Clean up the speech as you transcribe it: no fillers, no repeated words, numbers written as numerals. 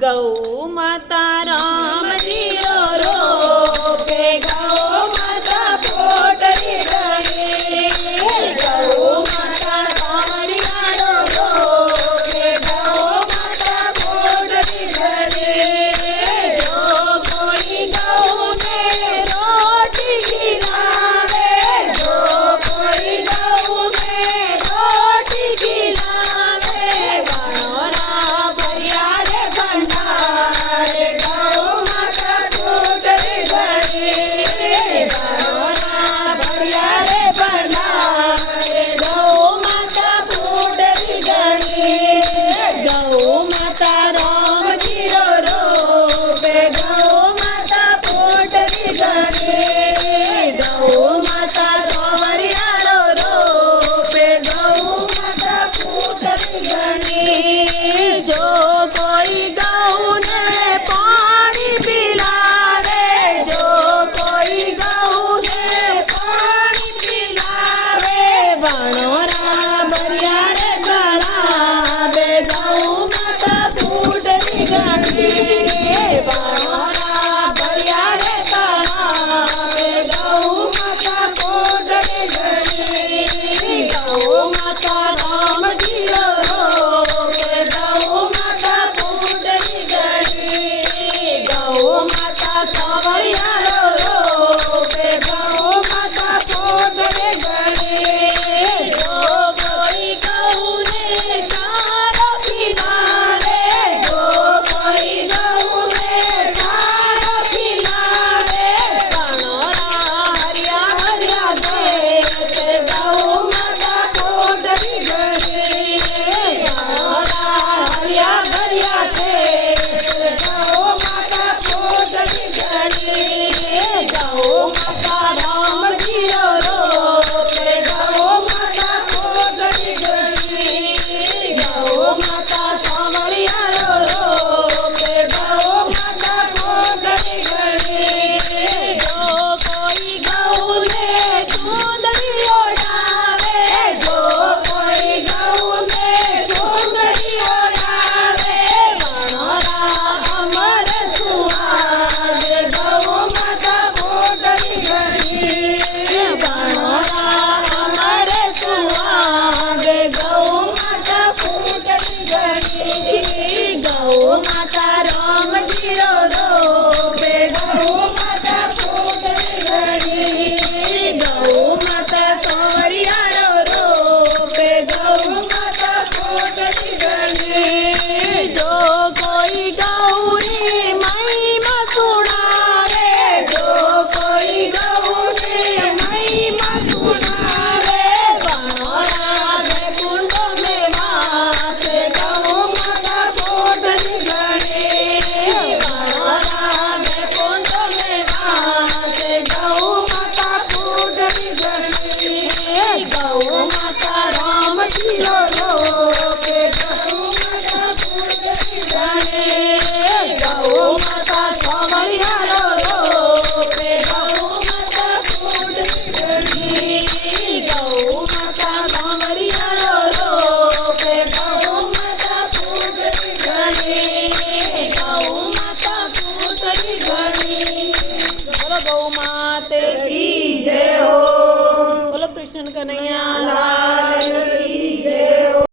गौ माता राम जीरो रोपे गौ माता पोटली गणी गौ माता रामरियारो रोपे गौ माता पोटली गणी जो कोई गौ ने रोटी खिलावे जो कोई गौ ने रोटी खिलावे बनोरा भैया रे भंडारे गौ माता पोटली गणी बनोरा भैया रे भंडारे गौ माता पोटली गणी गौ माता राम जीरो रोपे गौ माता पोटली गणी गौ माता रामरियारो रोपे गौ माता पोटली गणी जो कोई गौ ने पानी पिलावे जो कोई गौ ने पानी पिलावे बनोरा भरिया रे गलावे गौ माता पोटली गणी